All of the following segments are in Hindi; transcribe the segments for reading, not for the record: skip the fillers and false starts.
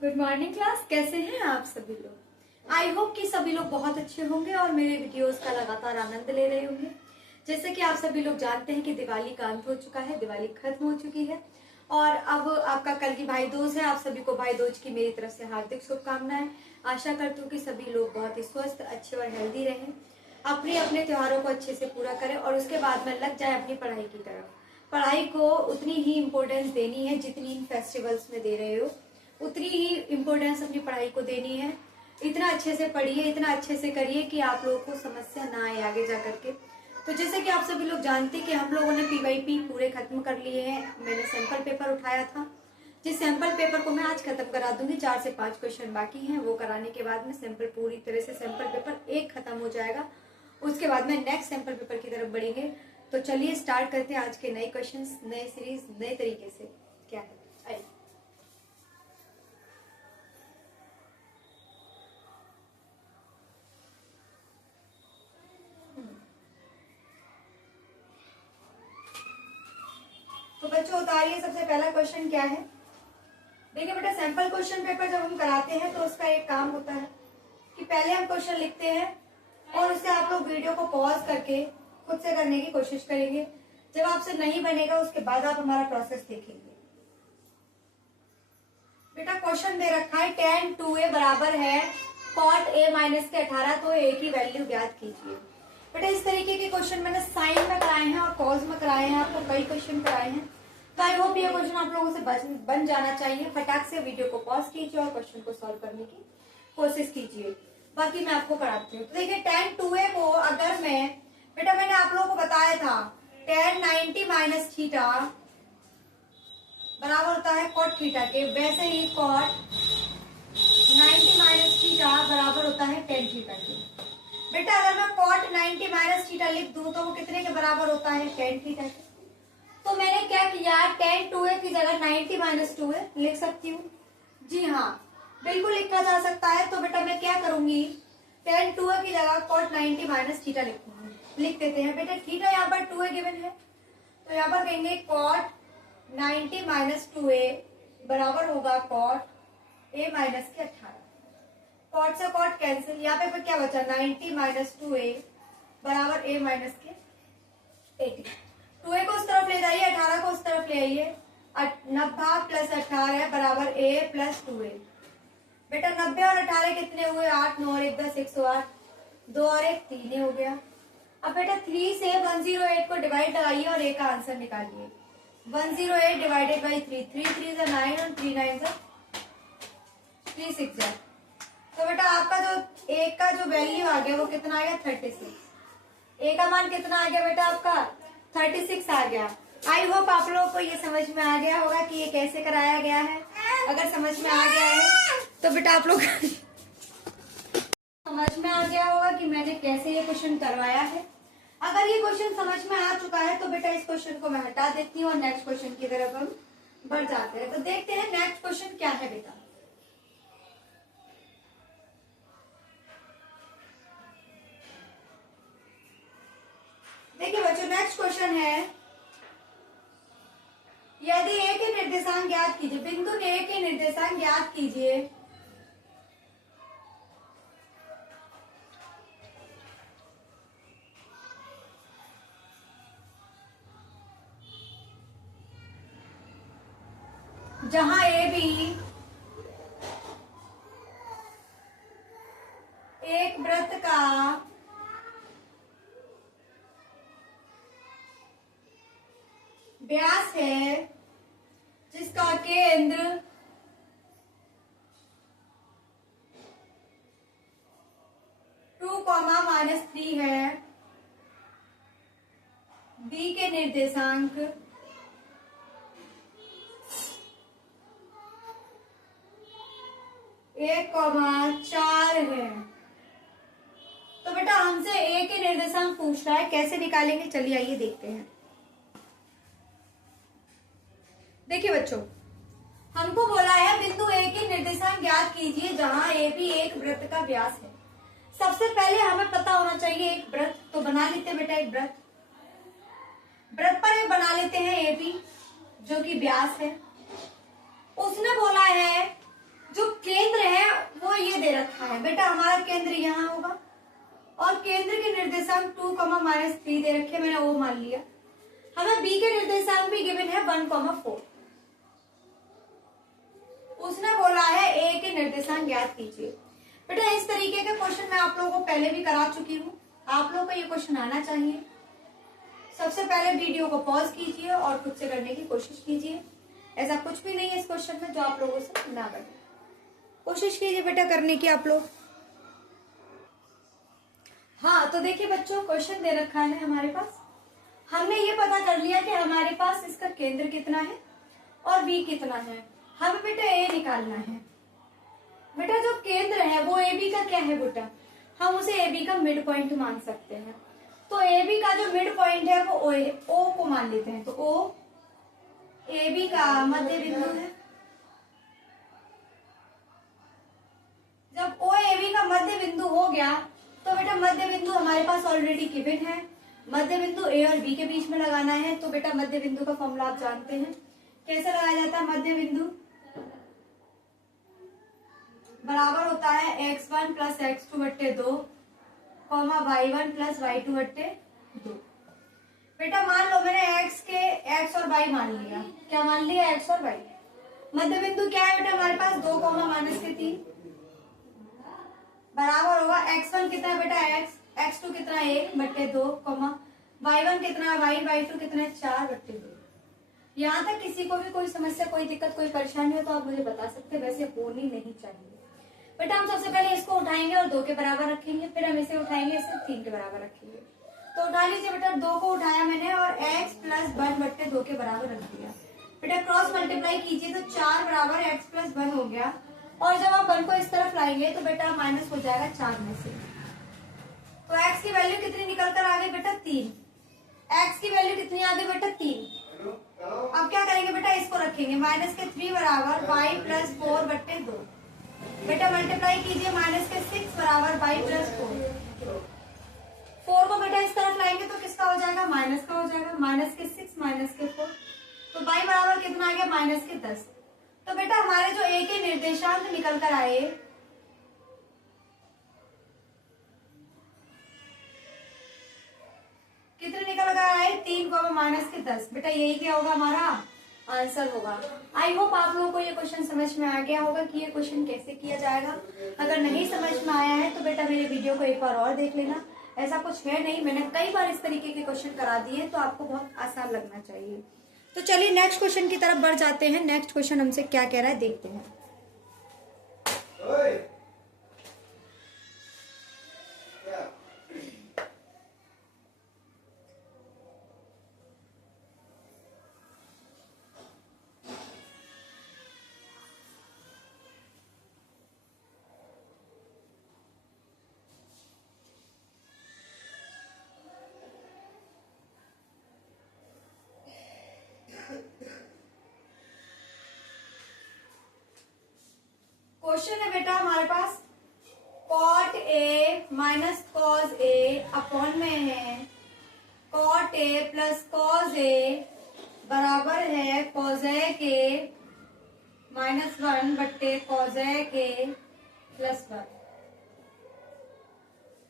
Good morning class. कैसे हैं आप सभी लोग? आई होप कि सभी लोग बहुत अच्छे होंगे और मेरे वीडियोस का लगातार आनंद ले रहे होंगे। जैसे कि आप सभी लोग जानते हैं कि दिवाली का अंत हो चुका है, दिवाली खत्म हो चुकी है और अब आपका कल की भाई दूज है। आप सभी को भाई दूज की मेरी तरफ से हार्दिक शुभकामनाएं। आशा करती हूँ कि सभी लोग बहुत ही स्वस्थ, अच्छे और हेल्दी रहें, अपने अपने त्योहारों को अच्छे से पूरा करें और उसके बाद में लग जाए अपनी पढ़ाई की तरफ। पढ़ाई को उतनी ही इम्पोर्टेंस देनी है जितनी इन फेस्टिवल्स में दे रहे हो, उतनी ही इम्पोर्टेंस अपनी पढ़ाई को देनी है। इतना अच्छे से पढ़िए, इतना अच्छे से करिए कि आप लोगों को समस्या ना आए आगे जा करके। तो जैसे कि आप सभी लोग जानते हैं कि हम लोगों ने पीवाईपी पूरे खत्म कर लिए हैं। मैंने सैंपल पेपर उठाया था, जिस सैंपल पेपर को मैं आज खत्म करा दूंगी। 4 से 5 क्वेश्चन बाकी हैं, वो कराने के बाद में सैंपल पूरी तरह से सैंपल पेपर 1 खत्म हो जाएगा। उसके बाद में नेक्स्ट सैंपल पेपर की तरफ बढ़ेंगे। तो चलिए स्टार्ट करते हैं आज के नए क्वेश्चन, नए सीरीज, नए तरीके से। क्या है, आइए। तो बच्चों उतारिए, सबसे पहला क्वेश्चन क्या है। देखिए बेटा, सैंपल क्वेश्चन पेपर जब हम कराते हैं तो उसका एक काम होता है कि पहले हम क्वेश्चन लिखते हैं और उससे आप लोग वीडियो को पॉज करके खुद से करने की कोशिश करेंगे। जब आपसे नहीं बनेगा उसके बाद आप हमारा प्रोसेस देखेंगे। बेटा क्वेश्चन दे रखा है tan 2a बराबर है cot a माइनस के 18, तो a की वैल्यू ज्ञात कीजिए। बेटा इस तरीके के क्वेश्चन मैंने साइन में कराए हैं और कॉज में कराए हैं, आपको कई क्वेश्चन कराए हैं। तो आई होप ये क्वेश्चन आप लोगों से बन जाना चाहिए। फटाक से वीडियो को पॉज कीजिए और क्वेश्चन को सॉल्व करने की कोशिश कीजिए। बाकी मैं आपको कराती हूँ। तो देखिए tan 2a को अगर मैं, बेटा मैंने आप लोगों को बताया था tan 90 माइनस थीटा बराबर होता है cot थीटा के, वैसे ही cot 90 माइनस थीटा बराबर होता है tan थीटा के। बेटा अगर मैं cot 90 माइनस थीटा लिख दूं तो वो कितने के बराबर होता है, tan थीटा के। तो मैंने क्या किया, tan 2a की जगह 90 माइनस 2a लिख सकती हूँ। जी हाँ, बिल्कुल लिखा जा सकता है। तो बेटा मैं क्या करूंगी, tan 2a की जगह cot 90 माइनस थीटा लिख देते हैं। बेटा थीटा यहाँ पर 2a गिवन है, तो यहाँ पर कहेंगे cot 90 माइनस 2a बराबर होगा cot a माइनस के 18। कॉट से कॉट कैंसिल, यहाँ पे फिर क्या बचा, 90 माइनस 2a बराबर a माइनस के 80। 2a को उस तरफ ले जाइए, 18 को उस तरफ ले आइए। 90 प्लस 18 बराबर a प्लस 2a। बेटा 90 और 18 कितने हुए, 8, 9 और 1 10, 108, 2 और 1 3 हो गया। अब बेटा 3 से 108 को डिवाइड लगाइए और a का आंसर निकालिए। 108 डिवाइडेड बाई 3, 3 3 से 9 और 3 9 से 3 6 है। तो बेटा आपका जो ए का जो वैल्यू आ गया वो कितना आ गया, 36। ए का मान कितना आ गया बेटा आपका, 36 आ गया। आई होप आप लोगों को ये समझ में आ गया होगा कि ये कैसे कराया गया है। अगर समझ में आ गया है तो बेटा आप लोग समझ में आ गया होगा कि मैंने कैसे ये क्वेश्चन करवाया है। अगर ये क्वेश्चन समझ में आ चुका है तो बेटा इस क्वेश्चन को मैं हटा देती हूँ और नेक्स्ट क्वेश्चन की तरफ हम बढ़ जाते हैं। तो देखते हैं नेक्स्ट क्वेश्चन क्या है बेटा। देखिए बच्चों, नेक्स्ट क्वेश्चन है, यदि ए के निर्देशांक ज्ञात कीजिए। बिंदु ए के निर्देशांक ज्ञात कीजिए। जहां ए बी एक वृत्त का व्यास है, जिसका केंद्र -3 है। बी के निर्देशांक 1,4 है। तो बेटा हमसे ए के निर्देशांक पूछ रहा है, कैसे निकालेंगे, चलिए आइए देखते हैं। देखिए बच्चों, हमको बोला है बिंदु ए के निर्देशांक ज्ञात कीजिए जहां ए भी एक वृत्त का व्यास है। सबसे पहले हमें पता होना चाहिए एक वृत्त, तो बना लेते हैं बेटा एक वृत्त। वृत्त पर एक बना लेते हैं ए बी जो कि व्यास है। उसने बोला है जो बेटा हमारा केंद्र यहाँ होगा और केंद्र के निर्देशांक 2, -3 दे रखे, मैंने वो मान लिया। हमें बी के निर्देशांक भी गिवन है 1, 4। उसने बोला है ए के निर्देशांक ज्ञात कीजिए। बेटा इस तरीके के क्वेश्चन मैं आप लोगों को पहले भी करा चुकी हूँ, आप लोगों को ये क्वेश्चन आना चाहिए। सबसे पहले वीडियो को पॉज कीजिए और खुद से करने की कोशिश कीजिए। ऐसा कुछ भी नहीं है इस क्वेश्चन में जो आप लोगों से ना बने। कोशिश कीजिए बेटा करने की आप लोग। हाँ तो देखिए बच्चों, क्वेश्चन दे रखा है हमारे पास। हमने ये पता कर लिया कि हमारे पास इसका केंद्र कितना है और बी कितना है। हमें बेटा ए निकालना है। बेटा जो केंद्र है वो ए बी का क्या है बेटा, हम उसे ए बी का मिड पॉइंट मान सकते हैं। तो ए बी का जो मिड पॉइंट है वो ओ को मान लेते हैं। तो ओ ए बी का मध्य बिंदु है। जब ओ ए बी का मध्य बिंदु हो गया तो बेटा मध्य बिंदु हमारे पास ऑलरेडी गिवन है। मध्य बिंदु ए और बी के बीच में लगाना है। तो बेटा मध्य बिंदु का फॉर्मूला आप जानते हैं, कैसे लगाया जाता है। मध्य बिंदु बराबर होता है x1 + x2/2, y1 + y2/2। बेटा मान लो मैंने x और y मान लिया। क्या मान लिया? x और y। मध्य बिंदु क्या है बेटा हमारे पास? 2, -3 बराबर होगा x1 कितना है बेटा x, x2 कितना 1/2, y1 कितना y, y2 कितना 4/2। यहाँ तक किसी को भी कोई समस्या, कोई दिक्कत, कोई परेशानी हो तो आप मुझे बता सकते हैं, वैसे होनी नहीं चाहिए। बेटा हम सबसे पहले इसको उठाएंगे और 2 के बराबर रखेंगे, फिर हम इसे उठाएंगे, इसे 3 के बराबर रखेंगे। तो उठा लीजिए बेटा, 2 को उठाया मैंने और x + 1/2 के बराबर रख दिया। बेटा क्रॉस मल्टीप्लाई कीजिए तो 4 बराबर x + 1 हो गया। और जब आप 1 को इस तरफ लाएंगे तो बेटा माइनस हो जाएगा 4 में से। तो x की वैल्यू कितनी निकल कर आ गई बेटा? 3। x की वैल्यू कितनी आ गई बेटा? 3। अब क्या करेंगे बेटा? इसको रखेंगे -3 बराबर y + 4/2। बेटा मल्टीप्लाई कीजिए, -6 बराबर y + 4। 4 को बेटा इस तरफ लाएंगे तो किसका हो जाएगा? माइनस का हो जाएगा। -6 -4 तो y बराबर कितना आ गया? -10। तो बेटा हमारे जो a के निर्देशांक निकल कर आए कितने निकल कर आए? 3, -10। बेटा यही क्या होगा? हमारा आंसर होगा। आई होप आप लोगों को ये क्वेश्चन समझ में आ गया होगा कि ये क्वेश्चन कैसे किया जाएगा। अगर नहीं समझ में आया है तो बेटा मेरे वीडियो को एक बार और देख लेना। ऐसा कुछ है नहीं, मैंने कई बार इस तरीके के क्वेश्चन करा दिए, तो आपको बहुत आसान लगना चाहिए। तो चलिए नेक्स्ट क्वेश्चन की तरफ बढ़ जाते हैं। नेक्स्ट क्वेश्चन हमसे क्या कह रहा है देखते हैं। क्वेश्चन है बेटा हमारे पास cot A - cos A upon में है cot A + cos A बराबर है cosec A -1/cosec A + 1।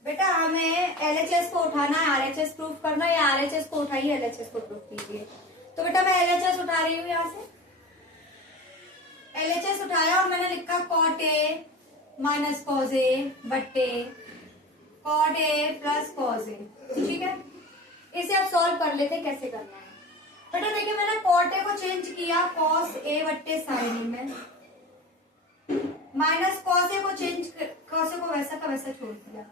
बेटा हमें LHS को उठाना है, RHS प्रूफ करना है, या RHS को उठाइए LHS को प्रूफ कीजिए। तो बेटा मैं LHS उठा रही हूँ, यहाँ से LHS उठाया और मैंने लिखा cot A - cos A बट्टे cot A + cos A। ठीक है, इसे आप सॉल्व कर लेते कैसे करना है। बेटा देखिए मैंने cot A को चेंज किया cos A बट्टे sin A में, माइनस cos A को चेंज, cos A को वैसा का वैसा छोड़ दिया।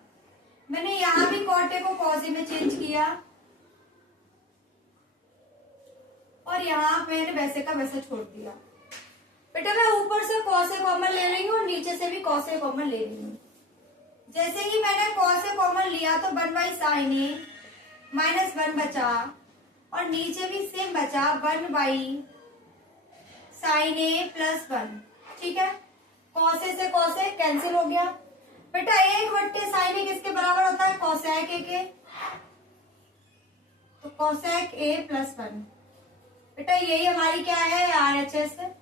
मैंने यहाँ भी cot A को cos A में चेंज किया और यहाँ मैंने वैसे का वैसा छोड़ दिया। बेटा मैं ऊपर से cos A कॉमन ले रही हूँ और नीचे से भी cos A कॉमन ले रही हूँ। जैसे ही मैंने cos A कॉमन लिया तो 1/sin A -1 बचा और नीचे भी सेम बचा 1/sin A + 1। ठीक है, cos A से cos A कैंसिल हो गया। बेटा 1/sin A किसके बराबर होता है? cosec A के। तो cosec A + 1। बेटा यही हमारी क्या है? RHS है।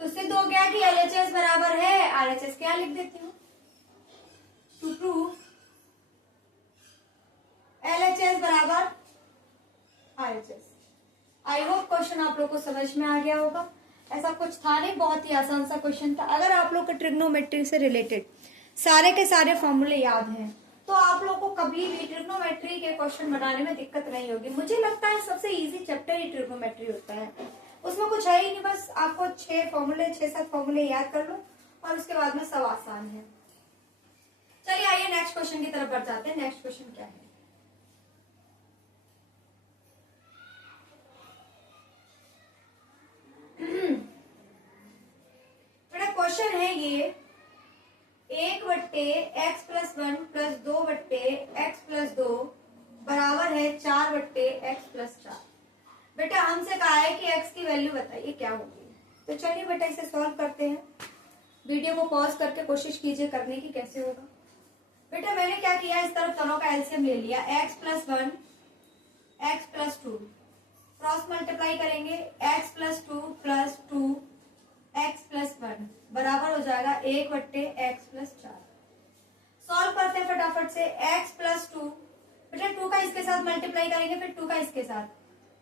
तो सिद्ध हो गया कि LHS बराबर है RHS। क्या लिख देती हूँ? टू प्रूव LHS बराबर RHS। आई होप क्वेश्चन आप लोग को समझ में आ गया होगा। ऐसा कुछ था नहीं, बहुत ही आसान सा क्वेश्चन था। अगर आप लोग को ट्रिग्नोमेट्री से रिलेटेड सारे के सारे फॉर्मूले याद हैं तो आप लोग को कभी भी ट्रिग्नोमेट्री के क्वेश्चन बनाने में दिक्कत नहीं होगी। मुझे लगता है सबसे इजी चैप्टर ही ट्रिग्नोमेट्री होता है, उसमें कुछ है ही नहीं, बस आपको 6-7 फॉर्मूले याद कर लो और उसके बाद में सब आसान है। चलिए आइए नेक्स्ट क्वेश्चन की तरफ बढ़ जाते हैं। नेक्स्ट क्वेश्चन क्या है? मेरा क्वेश्चन है ये 1/x+1 प्लस 2/x+2 बराबर है 4/x+4। बेटा हमसे कहा है कि x की वैल्यू बताइए क्या होगी। तो चलिए बेटा इसे सॉल्व करते हैं। वीडियो को पॉज करके कोशिश कीजिए करने की कैसे होगा। बेटा मैंने क्या किया, इस तरफ दोनों का एलसीएम ले लिया, x+1 x+2 क्रॉस मल्टीप्लाई करेंगे, x+2 प्लस 2 x+1 बराबर हो जाएगा 1/x+4। सॉल्व करते हैं फटाफट से। x+2 बेटा 2 का इसके साथ मल्टीप्लाई करेंगे, फिर 2 का इसके साथ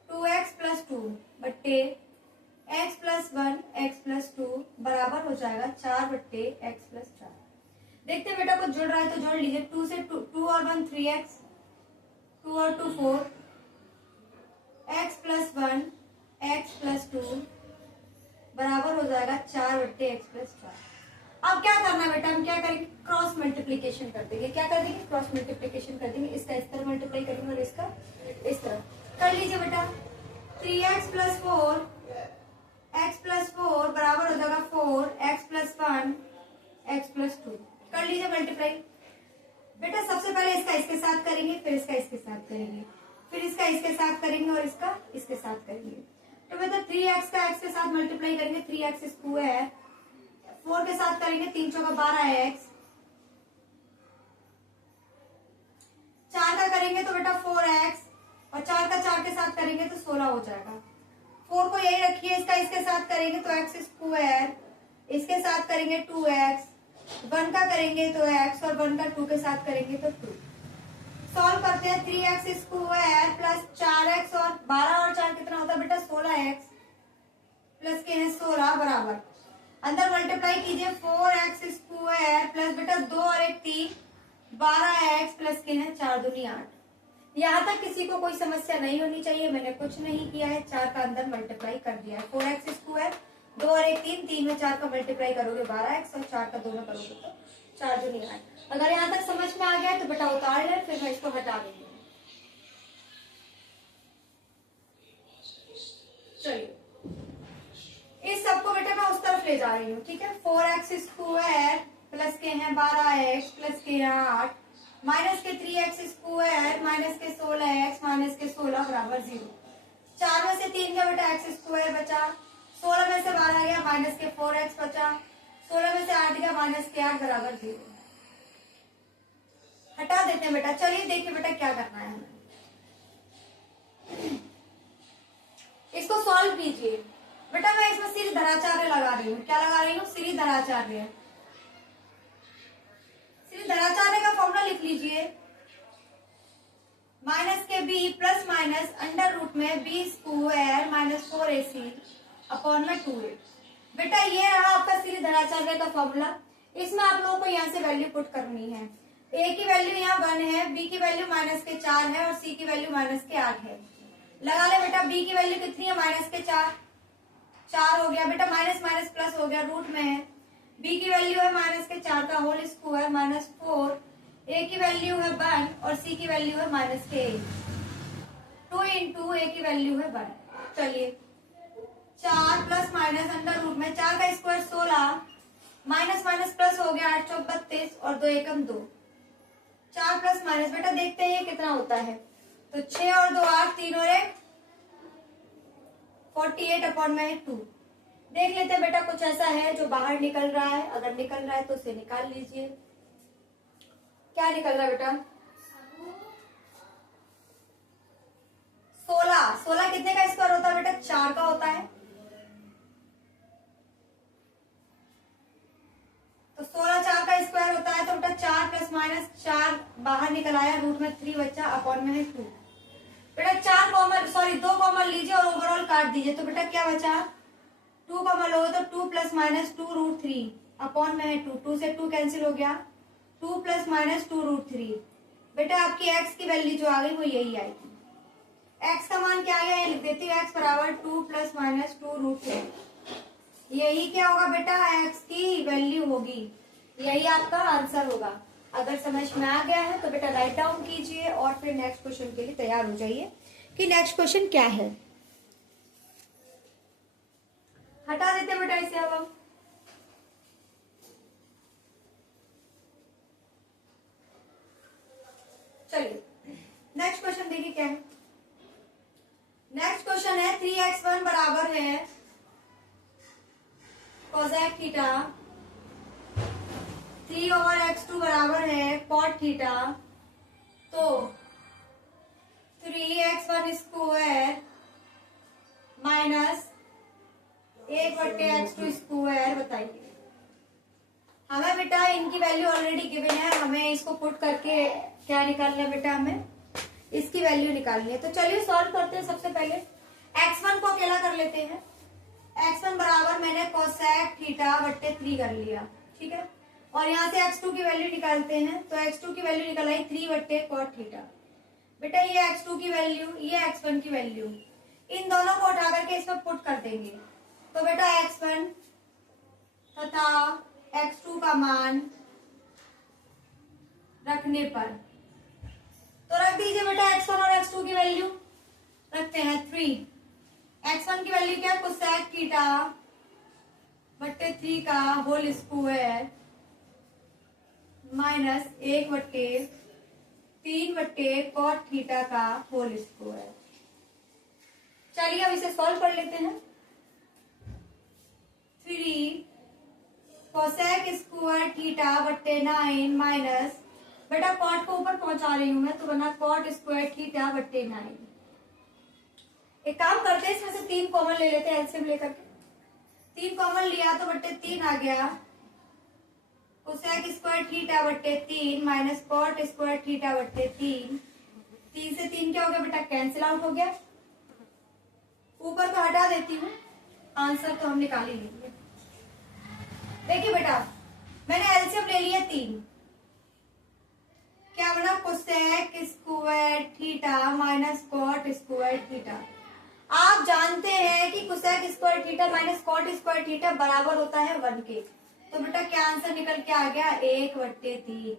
2x+2 बट्टे x+1 x+2 बराबर हो जाएगा 4/x+4। देखते हैं बेटा कुछ जुड़ रहा है तो जोड़ लीजिए। 2 से 2 और 1 3x, 2 और 2 4, x+1 x+2 बराबर हो जाएगा 4/x+4। अब क्या करना है बेटा, हम क्या करेंगे, क्रॉस मल्टीप्लीकेशन कर देंगे। क्या कर देंगे, क्रॉस मल्टीप्लीकेशन कर देंगे। इसका इस तरह मल्टीप्लाई करेंगे और इसका इस तरह कर लीजिए बेटा। 3x+4 x+4 बराबर हो जाएगा 4x+1 x+2 कर लीजिए मल्टीप्लाई। बेटा सबसे पहले इसका इसके साथ करेंगे, फिर इसका इसके साथ करेंगे, फिर इसका इसके साथ करेंगे और इसका इसके साथ करेंगे। तो मतलब 3x का x के साथ मल्टीप्लाई करेंगे 3x², 4 के साथ करेंगे 3 चौका 12x, 4 का करेंगे तो बेटा 4x और 4 का 4 के साथ करेंगे तो 16 हो जाएगा। 4 को यही रखिए, इसका इसके साथ करेंगे तो x², इसके साथ करेंगे 2x, 1 का करेंगे तो x और 1 का 2 के साथ करेंगे तो 2। सॉल्व करते हैं। 3x² प्लस 4x और 12 और 4 कितना होता है बेटा 16x प्लस के है 16 बराबर, अंदर मल्टीप्लाई कीजिए 4x² प्लस बेटा 2 और 1 3, 12x प्लस के है 4 दूनी 8। यहाँ तक किसी को कोई समस्या नहीं होनी चाहिए, मैंने कुछ नहीं किया है, 4 का अंदर मल्टीप्लाई कर दिया है। 4x², 2 और 1 3, 3 में 4 का मल्टीप्लाई करोगे 12x और 4 का दोनों करोगे तो 4 दूनी 8। अगर यहाँ तक समझ में आ गया है तो बेटा उतार ले, फिर मैं इसको हटा दूंगी। चलिए इस सबको बेटा मैं उस तरफ ले जा रही हूँ, ठीक है। 4x² प्लस के हैं 12x प्लस के 8 माइनस के 3x² माइनस के 16x माइनस के 16 बराबर 0। 4 में से 3 का बेटा x² बचा, 16 में से 12 गया माइनस के 4x बचा, 16 में से 8 गया माइनस के 8 बराबर 0। हटा देते हैं बेटा। चलिए देखिए बेटा क्या करना है हमें, इसको सॉल्व कीजिए। बेटा मैं इसमें श्रीधराचार्य लगा रही हूँ। क्या लगा रही हूँ, श्रीधराचार्य। श्रीधराचार्य का फॉर्मूला लिख लीजिए, माइनस के b plus minus under root में b² माइनस 4ac अपॉन में 2a। बेटा ये रहा आपका श्रीधराचार्य का फॉर्मूला। इसमें आप लोगों को यहाँ से वैल्यू पुट करनी है। a की वैल्यू यहाँ 1 है, b की वैल्यू माइनस के 4 है और c की वैल्यू माइनस के 8 है। लगा ले बेटा, b की वैल्यू कितनी है, माइनस के 4 हो गया बेटा, माइनस माइनस प्लस हो गया, रूट में है। b की वैल्यू है माइनस के 4 का होल स्क्वायर माइनस 4, a की वैल्यू है 1 और c की वैल्यू है माइनस के 2 इंटू a की वैल्यू है 1। चलिए 4 प्लस माइनस अंडर रूट में 4 का स्क्वायर 16 माइनस माइनस प्लस हो गया 8 चौक 32 और 2 एकम 2, 4 प्लस माइनस बेटा देखते हैं ये कितना होता है। तो 6 और 2 8, 3 और 1 48 अपॉन में 2। देख लेते हैं बेटा कुछ ऐसा है जो बाहर निकल रहा है, अगर निकल रहा है तो उसे निकाल लीजिए। क्या निकल रहा है बेटा, 16 कितने का स्क्वायर होता है बेटा, 4 का होता है। तो 16 4 का स्क्वायर होता है तो बेटा 4 प्लस -4 बाहर निकल आया, रूट में 3 बच्चा, अपॉन में है 2। बेटा 4 कॉमन, सॉरी 2 कॉमन लीजिए और ओवरऑल काट दीजिए, तो बेटा क्या बचा, 2 कॉमन लोगे तो 2 + -2 √3 अपॉन में है 2, 2 से 2 कैंसिल हो गया, 2 + -2 √3। बेटा आपकी x की वैल्यू जो आ गई वो यही आएगी। x का मान क्या आ गया, ये लिख देती हूँ, x बराबर 2 + -2 √3। यही क्या होगा बेटा, x की वैल्यू होगी, यही आपका आंसर होगा। अगर समझ में आ गया है तो बेटा राइट डाउन कीजिए और फिर नेक्स्ट क्वेश्चन के लिए तैयार हो जाइए कि नेक्स्ट क्वेश्चन क्या है। हटा देते बेटा इसे अब हम। चलिए नेक्स्ट क्वेश्चन देखिए क्या है। नेक्स्ट क्वेश्चन है 3x1 बराबर है कोसेक थीटा, 3/x2 बराबर है कॉट थीटा, तो 3x1 square minus 1/x2 square, बताइए। हमें बेटा इनकी वैल्यू ऑलरेडी गिवन है, हमें इसको पुट करके क्या निकालना है बेटा, हमें इसकी वैल्यू निकालनी है। तो चलिए सॉल्व करते हैं। सबसे पहले x1 को अकेला कर लेते हैं। x1 बराबर मैंने कोसेक थीटा बट्टे 3 कर लिया, ठीक है, और यहाँ से x2 की वैल्यू निकालते हैं, तो x2 की वैल्यू निकल आई 3 बट्टे कॉट थीटा। बेटा ये x2 की वैल्यू, ये x1 की वैल्यू, इन दोनों को उठा करके इसमें पुट कर देंगे, तो बेटा x1 तथा x2 का मान रखने पर, तो रख दीजिए बेटा x1 और x2 की वैल्यू, रखते हैं 3। x1 की वैल्यू क्या है, कोसेक थीटा बट्टे 3 का होल स्क्वायर माइनस 1/3 बट्टे कॉट थीटा का होल स्क्वायर। चलिए अब इसे सॉल्व कर लेते हैं। 3 कोसेक स्क्वायर थीटा बट्टे 9 माइनस, बेटा कॉट को ऊपर पहुंचा रही हूं मैं, तो बना कॉट स्क्वायर थीटा बट्टे 9। एक काम करते हैं, इसमें से 3 कॉमन ले लेते हैं, एलसीएम लेकर के। 3 कॉमन लिया तो बट्टे 3 आ गया, कोसेक स्क्वायर थीटा बट्टे 3 माइनस कॉट स्क्वायर थीटा बट्टे 3। 3 से 3 क्या हो गया बेटा, कैंसिल आउट हो गया। ऊपर को हटा देती हूँ, आंसर तो हम निकाल ही लेंगे। देखिए बेटा मैंने एलसीएम ले लिया 3, क्या बना, cosec square theta minus cot square theta. आप जानते हैं कि cosec square theta minus cot square theta बराबर होता है 1 के, तो बेटा क्या आंसर निकल के आ गया, 1/3।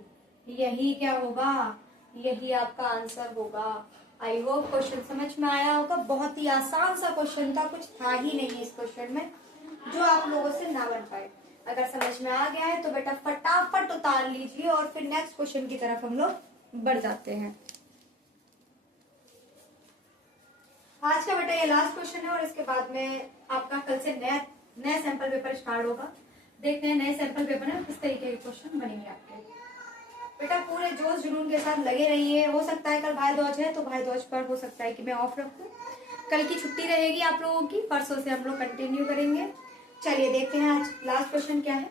यही क्या होगा, यही आपका आंसर होगा। आई होप क्वेश्चन समझ में आया होगा। बहुत ही आसान सा क्वेश्चन था, कुछ था ही नहीं इस क्वेश्चन में जो आप लोगों से ना बन पाए। अगर समझ में आ गया है तो बेटा फटाफट उतार लीजिए और फिर नेक्स्ट क्वेश्चन की तरफ हम लोग बढ़ जाते हैं। आज का बेटा ये लास्ट क्वेश्चन है और इसके बाद में आपका कल से नया सैंपल पेपर स्टार्ट होगा। देखते हैं नए सैंपल पेपर में किस तरीके के क्वेश्चन बनेंगे आपके। बेटा पूरे जोश जुनून के साथ लगे रहिए। हो सकता है कल भाई दूज है तो भाई दूज पर हो सकता है कि मैं ऑफ रखूं, कल की छुट्टी रहेगी आप लोगों की, परसों से हम लोग कंटिन्यू करेंगे। चलिए देखते हैं आज लास्ट क्वेश्चन क्या है।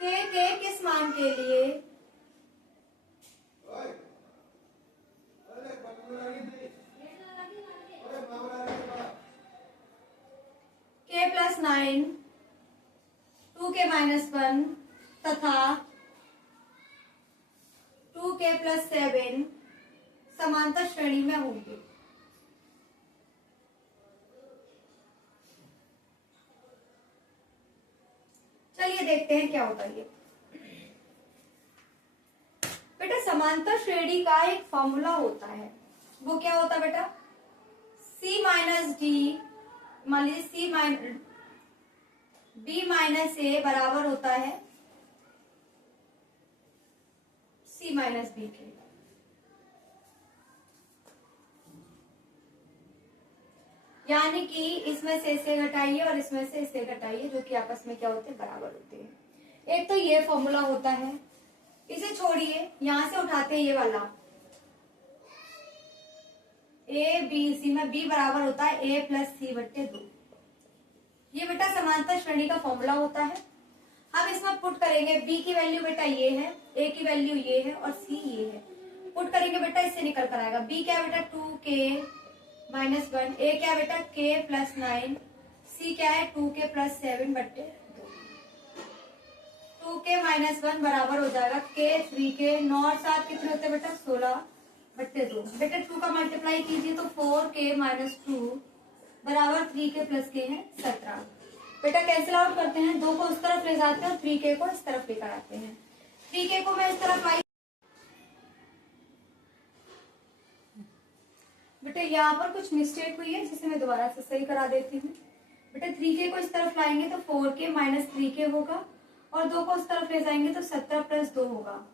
के किस मान के लिए k + 9 2k - 1 तथा 2k + 7 समांतर श्रेणी में होंगे। चलिए देखते हैं क्या होता है ये। बेटा समांतर श्रेणी का एक फॉर्मूला होता है, वो क्या होता है बेटा, C - D, मान लीजिए B - A बराबर होता है C - B के। यानी कि इसमें से इसे घटाइए और इसमें से इसे घटाइए, जो कि आपस में क्या होते हैं, बराबर होते हैं। एक तो ये फॉर्मूला होता है, इसे छोड़िए, यहां से उठाते हैं ये वाला ABC में B बराबर होता है A + C/2। ये बेटा समांतर श्रेणी का फॉर्मूला होता है। हम इसमें पुट करेंगे b की वैल्यू बेटा ये है, a की वैल्यू ये है और c ये है। पुट करेंगे बेटा, इससे निकल कर आएगा b क्या है बेटा 2k-1, a क्या है बेटा k + 9, c क्या है 2k + 7 2k-1 बराबर हो जाएगा k 3k, 9 और 7 कितने होते हैं बेटा 16/2। बेटा 2 का मल्टीप्लाई कीजिए तो 4k-2 बराबर 3k + k है 17। बेटा कैंसिल आउट करते हैं, 2 को उस तरफ ले जाते हैं और 3k को इस तरफ लेकर आते हैं। 3k को मैं इस तरफ लाई, बेटा यहाँ पर कुछ मिस्टेक हुई है जिसे मैं दोबारा से सही करा देती हूँ। बेटा 3k को इस तरफ लाएंगे तो 4k - 3k होगा और 2 को उस तरफ ले जाएंगे तो 17 + 2 होगा।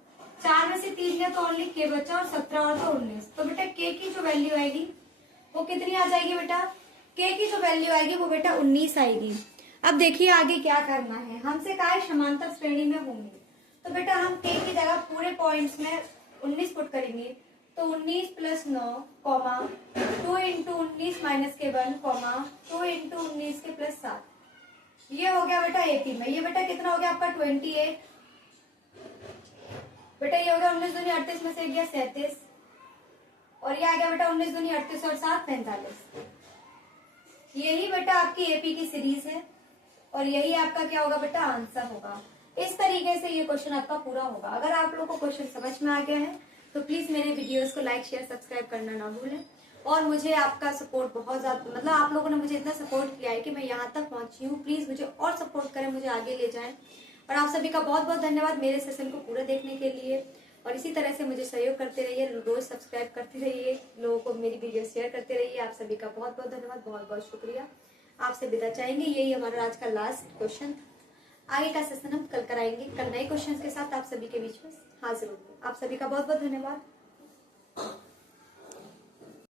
4 में से 3 गया तो ओनली k बचा और 17 और तो 19। तो बेटा k की जो वैल्यू आएगी वो कितनी आ जाएगी बेटा, k की जो वैल्यू आएगी वो बेटा 19 आएगी। अब देखिए आगे क्या करना है, हमसे कहा है समांतर श्रेणी में होंगे, तो बेटा हम k की जगह पूरे पॉइंट्स में 19 पुट करेंगे तो 19 + 9, 2 × 19 - k1, 2 × 19 के +7। ये हो गया बेटा 18 में। ये बेटा कितना हो गया आपका 28। बेटा ये हो गया 19 दूनी 38 में से गया 37 और ये आ गया बेटा 19 दूनी 38 और 7 45। यही बेटा आपकी एपी की सीरीज है और यही आपका क्या होगा बेटा आंसर होगा। इस तरीके से ये क्वेश्चन आपका पूरा होगा। अगर आप लोगों को क्वेश्चन समझ में आ गया है तो प्लीज मेरे वीडियोस को लाइक शेयर सब्सक्राइब करना ना भूलें। और मुझे आपका सपोर्ट बहुत ज्यादा, मतलब आप लोगों ने मुझे इतना सपोर्ट किया है कि मैं यहाँ तक पहुंची हूँ। प्लीज मुझे और सपोर्ट करें, मुझे आगे ले जाएं। और आप सभी का बहुत बहुत धन्यवाद मेरे सेशन को पूरा देखने के लिए। और इसी तरह से मुझे सहयोग करते रहिए, रोज सब्सक्राइब करते रहिए, लोगों को मेरी वीडियो शेयर करते रहिए। आप सभी का बहुत बहुत धन्यवाद, बहुत बहुत शुक्रिया। आपसे विदा चाहेंगे। यही हमारा आज का लास्ट क्वेश्चन था। आगे का सेशन हम कल कराएंगे, कल नए क्वेश्चन के साथ आप सभी के बीच में हाजिर होंगे। आप सभी का बहुत बहुत धन्यवाद।